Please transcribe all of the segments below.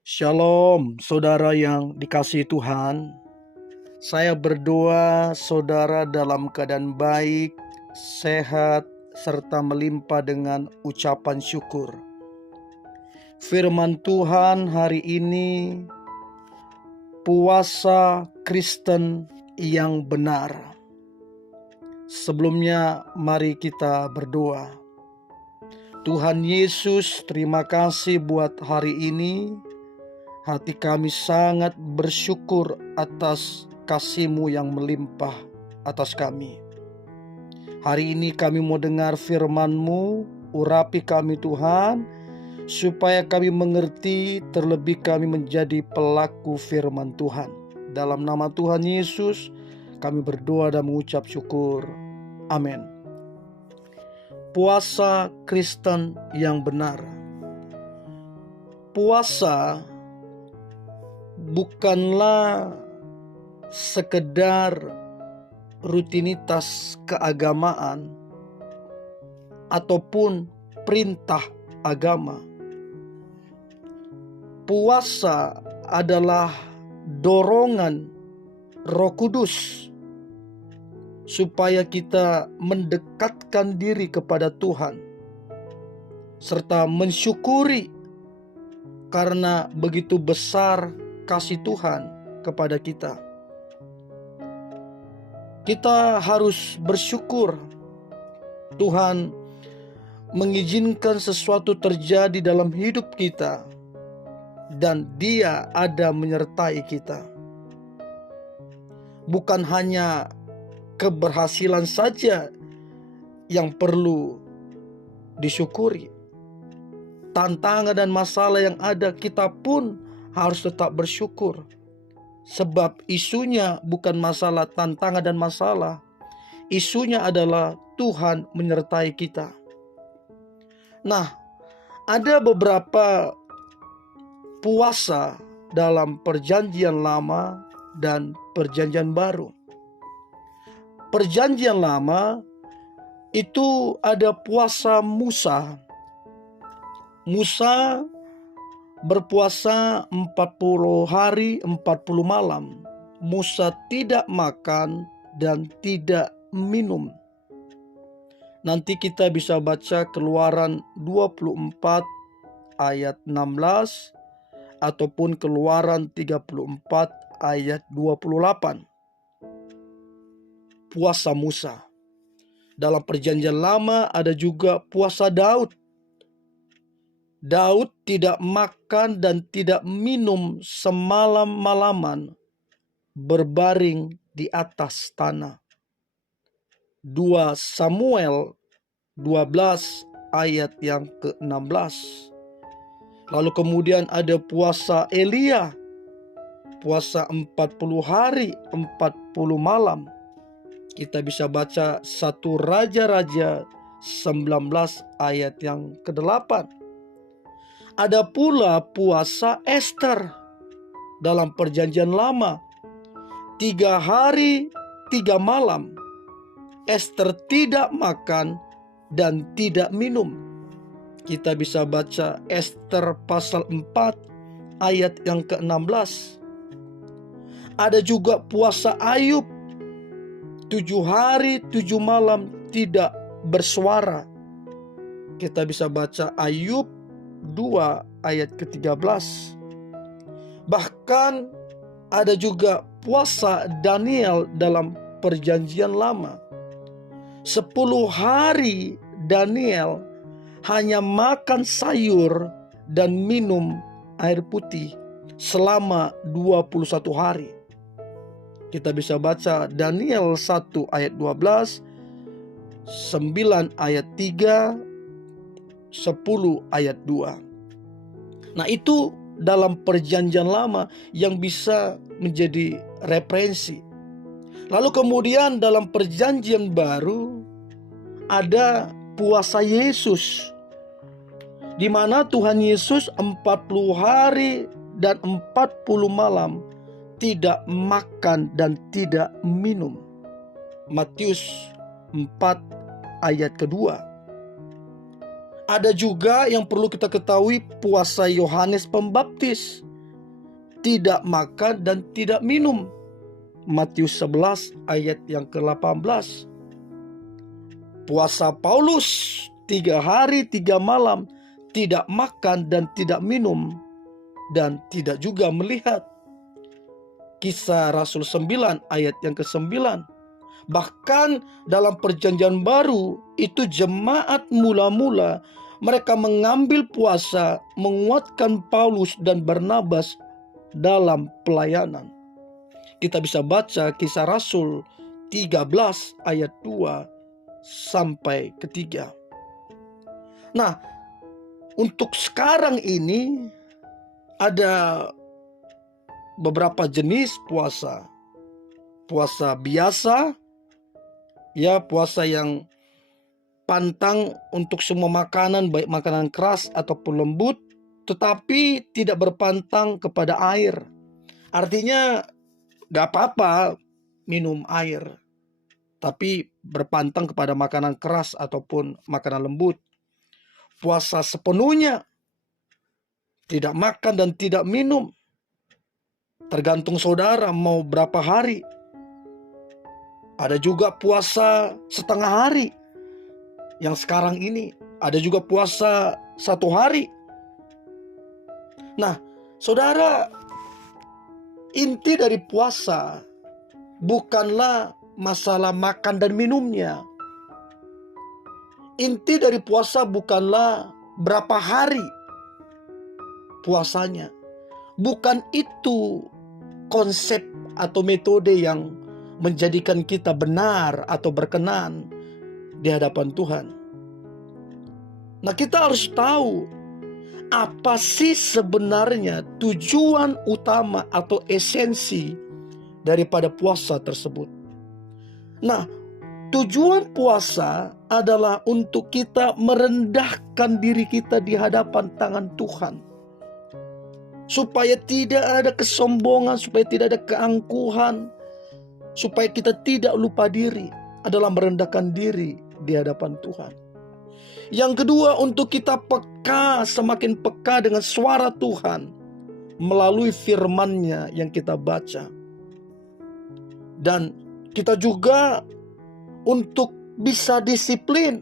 Shalom, saudara yang dikasihi Tuhan. Saya berdoa saudara dalam keadaan baik, sehat, serta melimpah dengan ucapan syukur. Firman Tuhan hari ini, puasa Kristen yang benar. Sebelumnya mari kita berdoa. Tuhan Yesus, terima kasih buat hari ini. Hati kami sangat bersyukur atas kasih-Mu yang melimpah atas kami. Hari ini kami mau dengar firman-Mu, urapi kami Tuhan, supaya kami mengerti, terlebih kami menjadi pelaku firman Tuhan. Dalam nama Tuhan Yesus, kami berdoa dan mengucap syukur. Amin. Puasa Kristen yang benar. Puasa bukanlah sekedar rutinitas keagamaan ataupun perintah agama. Puasa adalah dorongan Roh Kudus supaya kita mendekatkan diri kepada Tuhan serta mensyukuri karena begitu besar kasih Tuhan kepada kita. Kita harus bersyukur Tuhan mengizinkan sesuatu terjadi dalam hidup kita dan Dia ada menyertai kita. Bukan hanya keberhasilan saja yang perlu disyukuri. Tantangan dan masalah yang ada, kita pun harus tetap bersyukur. Sebab isunya bukan masalah tantangan dan masalah. Isunya adalah Tuhan menyertai kita. Nah, ada beberapa puasa dalam Perjanjian Lama dan Perjanjian Baru. Perjanjian Lama itu ada puasa Musa. Musa berpuasa 40 hari 40 malam. Musa tidak makan dan tidak minum. Nanti kita bisa baca Keluaran 24 ayat 16 ataupun Keluaran 34 ayat 28. Puasa Musa. Dalam Perjanjian Lama ada juga puasa Daud. Daud tidak makan dan tidak minum semalam-malaman, berbaring di atas tanah. 2 Samuel 12 ayat yang ke-16. Lalu kemudian ada puasa Elia, puasa 40 hari 40 malam. Kita bisa baca 1 Raja-Raja 19 ayat yang ke-8. Ada pula puasa Ester dalam Perjanjian Lama. 3 hari 3 malam. Ester tidak makan dan tidak minum. Kita bisa baca Ester pasal 4 ayat yang ke-16. Ada juga puasa Ayub. 7 hari 7 malam tidak bersuara. Kita bisa baca Ayub 2 ayat ke-13. Bahkan ada juga puasa Daniel dalam Perjanjian Lama. 10 hari Daniel hanya makan sayur dan minum air putih selama 21 hari. Kita bisa baca Daniel 1 ayat 12, 9 ayat 3, 10 ayat 2. Nah, itu dalam Perjanjian Lama yang bisa menjadi referensi. Lalu kemudian dalam Perjanjian Baru ada puasa Yesus, di mana Tuhan Yesus 40 hari dan 40 malam tidak makan dan tidak minum. Matius 4 ayat kedua. Ada juga yang perlu kita ketahui, puasa Yohanes Pembaptis, tidak makan dan tidak minum. Matius 11 ayat yang ke-18. Puasa Paulus 3 hari 3 malam, tidak makan dan tidak minum, dan tidak juga melihat. Kisah Rasul 9 ayat yang ke-9. Bahkan dalam perjanjian baru itu jemaat mula-mula mereka mengambil puasa, menguatkan Paulus dan Barnabas dalam pelayanan. Kita bisa baca Kisah Rasul 13 ayat 2 sampai ke-3. Nah, untuk sekarang ini ada beberapa jenis puasa. Puasa biasa, ya, puasa yang pantang untuk semua makanan, baik makanan keras ataupun lembut, tetapi tidak berpantang kepada air. Artinya gak apa-apa minum air, tapi berpantang kepada makanan keras ataupun makanan lembut. Puasa sepenuhnya, tidak makan dan tidak minum. Tergantung saudara mau berapa hari. Ada juga puasa setengah hari, yang sekarang ini. Ada juga puasa 1 hari. Nah, saudara, inti dari puasa bukanlah masalah makan dan minumnya. Inti dari puasa bukanlah berapa hari puasanya. Bukan itu konsep atau metode yang menjadikan kita benar atau berkenan di hadapan Tuhan. Nah, kita harus tahu apa sih sebenarnya tujuan utama atau esensi daripada puasa tersebut. Nah, tujuan puasa adalah untuk kita merendahkan diri kita di hadapan tangan Tuhan. Supaya tidak ada kesombongan, supaya tidak ada keangkuhan, supaya kita tidak lupa diri, adalah merendahkan diri di hadapan Tuhan. Yang kedua, untuk kita peka, semakin peka dengan suara Tuhan melalui firman-Nya yang kita baca. Dan kita juga untuk bisa disiplin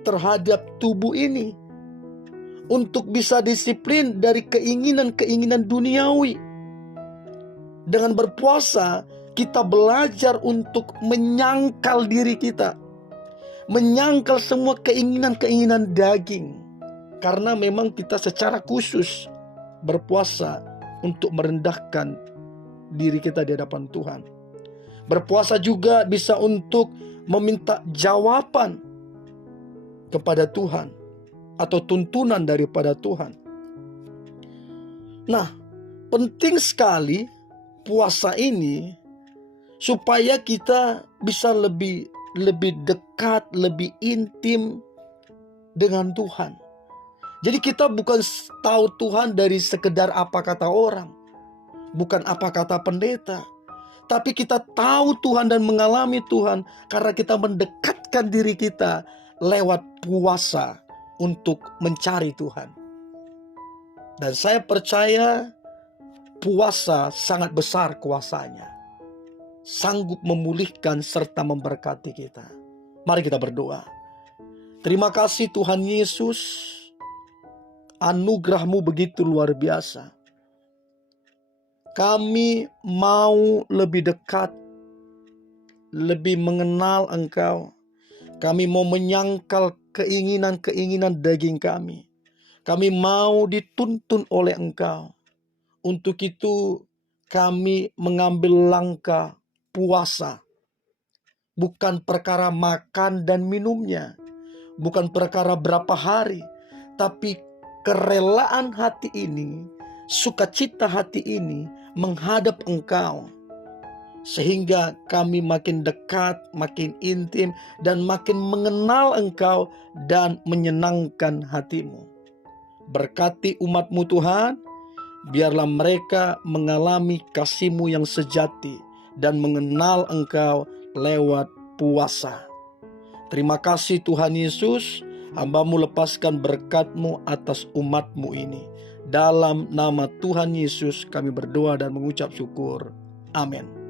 terhadap tubuh ini, untuk bisa disiplin dari keinginan-keinginan duniawi. Dengan berpuasa, kita belajar untuk menyangkal diri kita, menyangkal semua keinginan-keinginan daging. Karena memang kita secara khusus berpuasa untuk merendahkan diri kita di hadapan Tuhan. Berpuasa juga bisa untuk meminta jawaban kepada Tuhan atau tuntunan daripada Tuhan. Nah, penting sekali puasa ini supaya kita bisa lebih dekat, lebih intim dengan Tuhan. Jadi kita bukan tahu Tuhan dari sekedar apa kata orang, bukan apa kata pendeta, tapi kita tahu Tuhan dan mengalami Tuhan karena kita mendekatkan diri kita lewat puasa untuk mencari Tuhan. Dan saya percaya puasa sangat besar kuasanya, sanggup memulihkan serta memberkati kita. Mari kita berdoa. Terima kasih Tuhan Yesus, anugerah-Mu begitu luar biasa. Kami mau lebih dekat, lebih mengenal Engkau. Kami mau menyangkal keinginan-keinginan daging kami. Kami mau dituntun oleh Engkau. Untuk itu kami mengambil langkah puasa. Bukan perkara makan dan minumnya, bukan perkara berapa hari, tapi kerelaan hati ini, sukacita hati ini menghadap Engkau. Sehingga kami makin dekat, makin intim, dan makin mengenal Engkau dan menyenangkan hati-Mu. Berkati umat-Mu Tuhan, biarlah mereka mengalami kasih-Mu yang sejati dan mengenal Engkau lewat puasa. Terima kasih Tuhan Yesus, Hamba-Mu lepaskan berkat-Mu atas umat-Mu ini. Dalam nama Tuhan Yesus kami berdoa dan mengucap syukur. Amin.